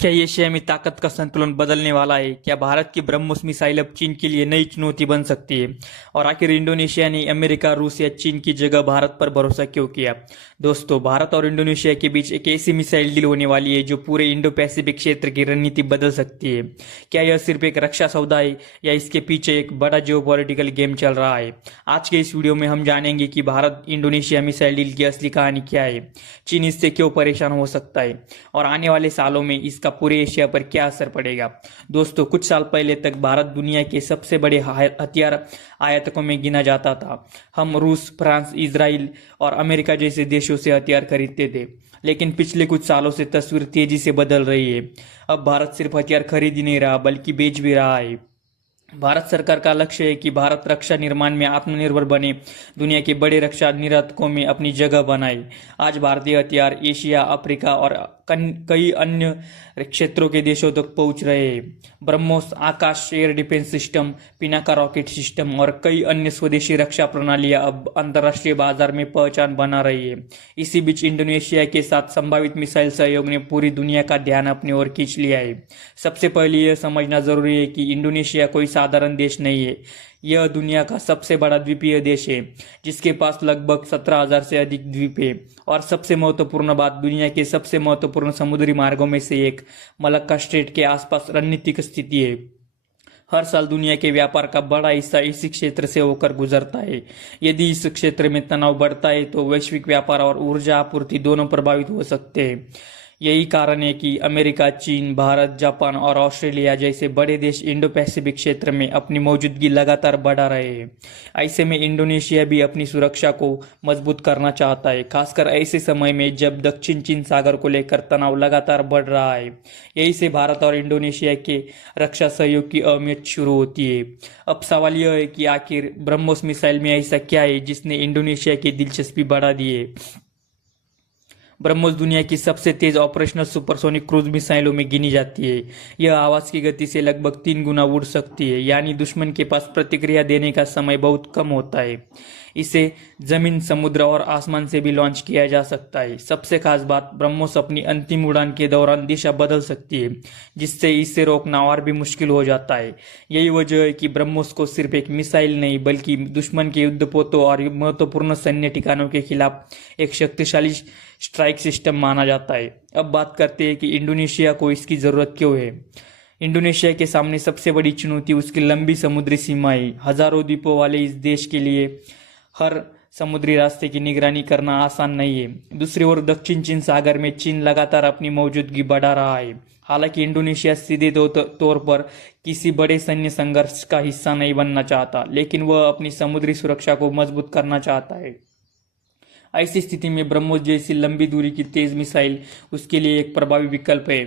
क्या एशिया में ताकत का संतुलन बदलने वाला है? क्या भारत की ब्रह्मोस मिसाइल अब चीन के लिए नई चुनौती बन सकती है? और आखिर इंडोनेशिया ने अमेरिका, रूस या चीन की जगह भारत पर भरोसा क्यों किया? दोस्तों, भारत और इंडोनेशिया के बीच एक ऐसी मिसाइल डील होने वाली है जो पूरे इंडो पैसिफिक क्षेत्र की रणनीति बदल सकती है। क्या यह सिर्फ एक रक्षा सौदा है या इसके पीछे एक बड़ा जियोपॉलिटिकल गेम चल रहा है? आज के इस वीडियो में हम जानेंगे कि भारत इंडोनेशिया मिसाइल डील की असली कहानी क्या है, चीन इससे क्यों परेशान हो सकता है और आने वाले सालों में इसका पूरे एशिया पर क्या असर पड़ेगा। दोस्तों, कुछ साल पहले तक भारत दुनिया के सबसे बड़े हथियार आयातकों में गिना जाता था। हम रूस, फ्रांस, इजराइल और अमेरिका जैसे देशों से हथियार खरीदते थे, लेकिन पिछले कुछ सालों से तस्वीर तेजी से बदल रही है। अब भारत सिर्फ हथियार खरीद ही नहीं रहा बल्कि बेच भी रहा है। भारत सरकार का लक्ष्य है कि भारत रक्षा निर्माण में आत्मनिर्भर बने, दुनिया के बड़े रक्षा निर्यातकों में अपनी जगह बनाए। आज भारतीय हथियार एशिया, अफ्रीका और कई अन्य क्षेत्रों के देशों तक पहुंच रहे हैं। BrahMos Akash air defence system, Pinaka rocket system और कई अन्य स्वदेशी रक्षा प्रणालियां अब अंतर्राष्ट्रीय बाजार में पहचान बना रही है। इसी बीच इंडोनेशिया के साथ संभावित मिसाइल सहयोग ने पूरी दुनिया का ध्यान अपनी ओर खींच लिया है। सबसे पहले यह समझना जरूरी है कि इंडोनेशिया कोई साधारण देश नहीं है। यह दुनिया का सबसे बड़ा द्वीपीय देश है, जिसके पास लगभग 17,000 से अधिक द्वीप है। और सबसे महत्वपूर्ण बात, दुनिया के सबसे महत्वपूर्ण समुद्री मार्गों में से एक मलक्का स्ट्रेट के आसपास रणनीतिक स्थिति है। हर साल दुनिया के व्यापार का बड़ा हिस्सा इसी क्षेत्र से होकर गुजरता है। यदि इस क्षेत्र में तनाव बढ़ता है तो वैश्विक व्यापार और ऊर्जा आपूर्ति दोनों प्रभावित हो सकते हैं। यही कारण है कि अमेरिका, चीन, भारत, जापान और ऑस्ट्रेलिया जैसे बड़े देश इंडो पैसिफिक क्षेत्र में अपनी मौजूदगी लगातार बढ़ा रहे हैं। ऐसे में इंडोनेशिया भी अपनी सुरक्षा को मजबूत करना चाहता है, खासकर ऐसे समय में जब दक्षिण चीन सागर को लेकर तनाव लगातार बढ़ रहा है। यही से भारत और इंडोनेशिया के रक्षा सहयोग की अहमियत शुरू होती है। अब सवाल यह है कि आखिर ब्रह्मोस मिसाइल में ऐसा क्या है जिसने इंडोनेशिया की दिलचस्पी बढ़ा दी है? ब्रह्मोस दुनिया की सबसे तेज ऑपरेशनल सुपरसोनिक क्रूज मिसाइलों में गिनी जाती है। यह आवाज की गति से लगभग 3 गुना उड़ सकती है, यानी दुश्मन के पास प्रतिक्रिया देने का समय बहुत कम होता है। इसे जमीन, समुद्र और आसमान से भी लॉन्च किया जा सकता है। सबसे खास बात, ब्रह्मोस अपनी अंतिम उड़ान के दौरान दिशा बदल सकती है, जिससे इसे रोकना और भी मुश्किल हो जाता है। यही वजह है कि ब्रह्मोस को सिर्फ एक मिसाइल नहीं बल्कि दुश्मन के युद्धपोतों और महत्वपूर्ण सैन्य ठिकानों के खिलाफ एक शक्तिशाली स्ट्राइक सिस्टम माना जाता है। अब बात करते हैं कि इंडोनेशिया को इसकी जरूरत क्यों है। इंडोनेशिया के सामने सबसे बड़ी चुनौती उसकी लंबी समुद्री सीमा है। हजारों द्वीपों वाले इस देश के लिए हर समुद्री रास्ते की निगरानी करना आसान नहीं है। दूसरी ओर दक्षिण चीन सागर में चीन लगातार अपनी मौजूदगी बढ़ा रहा है। हालांकि इंडोनेशिया सीधे तौर पर किसी बड़े सैन्य संघर्ष का हिस्सा नहीं बनना चाहता, लेकिन वह अपनी समुद्री सुरक्षा को मजबूत करना चाहता है। ऐसी स्थिति में ब्रह्मोस जैसी लंबी दूरी की तेज मिसाइल उसके लिए एक प्रभावी विकल्प है।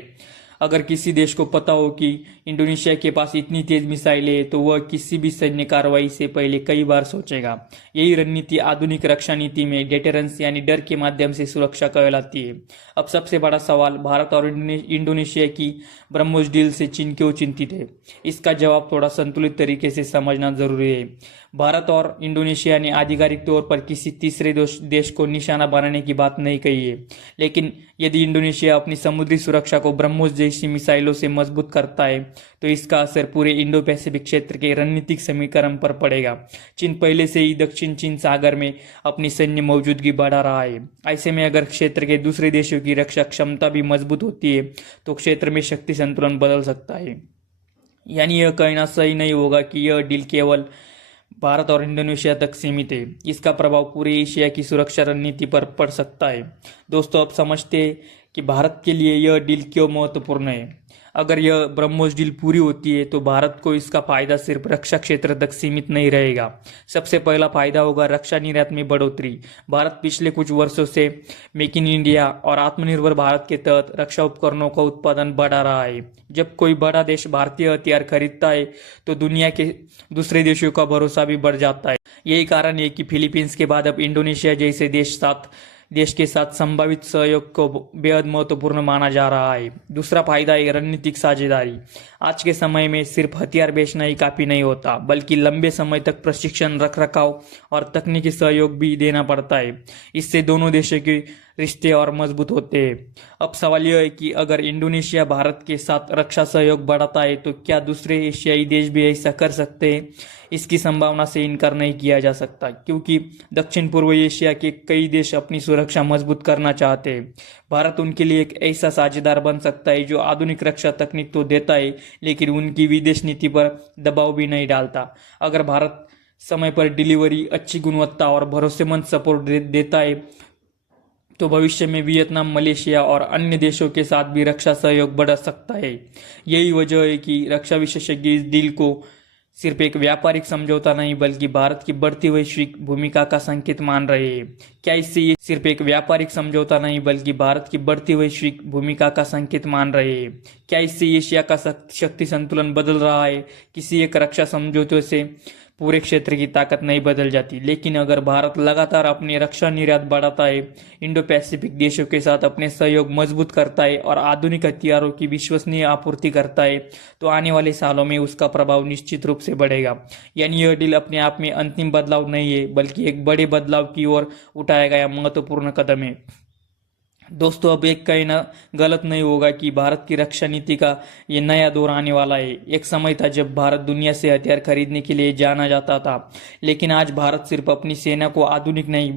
अगर किसी देश को पता हो कि इंडोनेशिया के पास इतनी तेज मिसाइल है तो वह किसी भी सैन्य कार्रवाई से पहले कई बार सोचेगा। यही रणनीति आधुनिक रक्षा नीति में डेटरेंस यानी डर के माध्यम से सुरक्षा कहलाती है। अब सबसे बड़ा सवाल, भारत और इंडोनेशिया की ब्रह्मोस डील से चीन क्यों चिंतित है? इसका जवाब थोड़ा संतुलित तरीके से समझना जरूरी है। भारत और इंडोनेशिया ने आधिकारिक तौर पर किसी तीसरे देश को निशाना बनाने की बात नहीं कही है, लेकिन यदि इंडोनेशिया अपनी समुद्री सुरक्षा को ब्रह्मोस जैसी मिसाइलों से मजबूत करता है तो इसका असर पूरे इंडो पैसिफिक क्षेत्र के रणनीतिक समीकरण पर पड़ेगा। चीन पहले से ही दक्षिण चीन सागर में अपनी सैन्य मौजूदगी बढ़ा रहा है। ऐसे में अगर क्षेत्र के दूसरे देशों की रक्षा क्षमता भी मजबूत होती है तो क्षेत्र में शक्ति संतुलन बदल सकता है। यानी यह कहना सही नहीं होगा कि यह डील केवल भारत और इंडोनेशिया तक सीमित है। इसका प्रभाव पूरे एशिया की सुरक्षा रणनीति पर पड़ सकता है। दोस्तों, अब समझते हैं कि भारत के लिए यह डील क्यों महत्वपूर्ण है। अगर यह ब्रह्मोस डील पूरी होती है तो भारत को इसका फायदा सिर्फ रक्षा क्षेत्र तक सीमित नहीं रहेगा। सबसे पहला फायदा होगा रक्षा निर्यात में बढ़ोतरी। भारत पिछले कुछ वर्षों से मेक इन इंडिया और आत्मनिर्भर भारत के तहत रक्षा उपकरणों का उत्पादन बढ़ा रहा है। जब कोई बड़ा देश भारतीय हथियार खरीदता है तो दुनिया के दूसरे देशों का भरोसा भी बढ़ जाता है। यही कारण है कि फिलीपींस के बाद अब इंडोनेशिया जैसे देश के साथ संभावित सहयोग को बेहद महत्वपूर्ण माना जा रहा है। दूसरा फायदा है रणनीतिक साझेदारी। आज के समय में सिर्फ हथियार बेचना ही काफी नहीं होता, बल्कि लंबे समय तक प्रशिक्षण, रखरखाव और तकनीकी सहयोग भी देना पड़ता है। इससे दोनों देशों की रिश्ते और मजबूत होते हैं। अब सवाल यह है कि अगर इंडोनेशिया भारत के साथ रक्षा सहयोग बढ़ाता है तो क्या दूसरे एशियाई देश भी ऐसा कर सकते हैं? इसकी संभावना से इनकार नहीं किया जा सकता, क्योंकि दक्षिण पूर्व एशिया के कई देश अपनी सुरक्षा मजबूत करना चाहते हैं। भारत उनके लिए एक ऐसा साझेदार बन सकता है जो आधुनिक रक्षा तकनीक तो देता है, लेकिन उनकी विदेश नीति पर दबाव भी नहीं डालता। अगर भारत समय पर डिलीवरी, अच्छी गुणवत्ता और भरोसेमंद सपोर्ट देता है तो भविष्य में वियतनाम, मलेशिया और अन्य देशों के साथ भी रक्षा सहयोग बढ़ सकता है। यही वजह है कि रक्षा विशेषज्ञ इस डील को सिर्फ एक व्यापारिक समझौता नहीं बल्कि भारत की बढ़ती वैश्विक भूमिका का संकेत मान रहे हैं। क्या इससे ये सिर्फ एक व्यापारिक समझौता नहीं बल्कि भारत की बढ़ती वैश्विक भूमिका का संकेत मान रहे हैं? क्या इससे एशिया का शक्ति संतुलन बदल रहा है? किसी एक रक्षा समझौते से पूरे क्षेत्र की ताकत नहीं बदल जाती, लेकिन अगर भारत लगातार अपनी रक्षा निर्यात बढ़ाता है, इंडो पैसिफिक देशों के साथ अपने सहयोग मजबूत करता है और आधुनिक हथियारों की विश्वसनीय आपूर्ति करता है, तो आने वाले सालों में उसका प्रभाव निश्चित रूप से बढ़ेगा। यानी यह डील अपने आप में अंतिम बदलाव नहीं है, बल्कि एक बड़े बदलाव की ओर उठाया गया महत्वपूर्ण कदम है। दोस्तों, अब एक कहना गलत नहीं होगा कि भारत की रक्षा नीति का ये नया दौर आने वाला है। एक समय था जब भारत दुनिया से हथियार खरीदने के लिए जाना जाता था, लेकिन आज भारत सिर्फ अपनी सेना को आधुनिक नहीं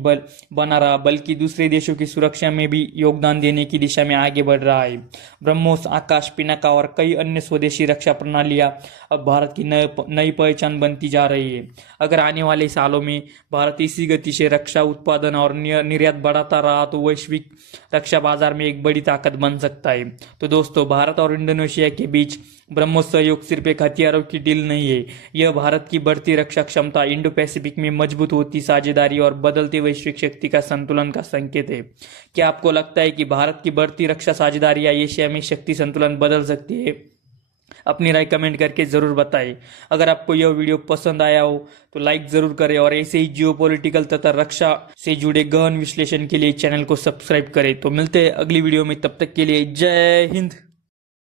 बना रहा बल्कि दूसरे देशों की सुरक्षा में भी योगदान देने की दिशा में आगे बढ़ रहा है। ब्रह्मोस, आकाश, पिनाका और कई अन्य स्वदेशी रक्षा प्रणालियां अब भारत की नई पहचान बनती जा रही है। अगर आने वाले सालों में भारत इसी गति से रक्षा उत्पादन और निर्यात बढ़ाता रहा तो वैश्विक रक्षा बाजार में एक बड़ी ताकत बन सकता है। तो दोस्तों, भारत और इंडोनेशिया के बीच ब्रह्मोस सहयोग सिर्फ एक हथियारों की डील नहीं है, यह भारत की बढ़ती रक्षा क्षमता, इंडो पैसिफिक में मजबूत होती साझेदारी और बदलती वैश्विक शक्ति का संतुलन का संकेत है। क्या आपको लगता है कि भारत की बढ़ती रक्षा साझेदारी या एशिया में शक्ति संतुलन बदल सकती है? अपनी राय कमेंट करके जरूर बताएं। अगर आपको यह वीडियो पसंद आया हो तो लाइक जरूर करें और ऐसे ही जियोपॉलिटिकल तथा रक्षा से जुड़े गहन विश्लेषण के लिए चैनल को सब्सक्राइब करें। तो मिलते हैं अगली वीडियो में, तब तक के लिए जय हिंद।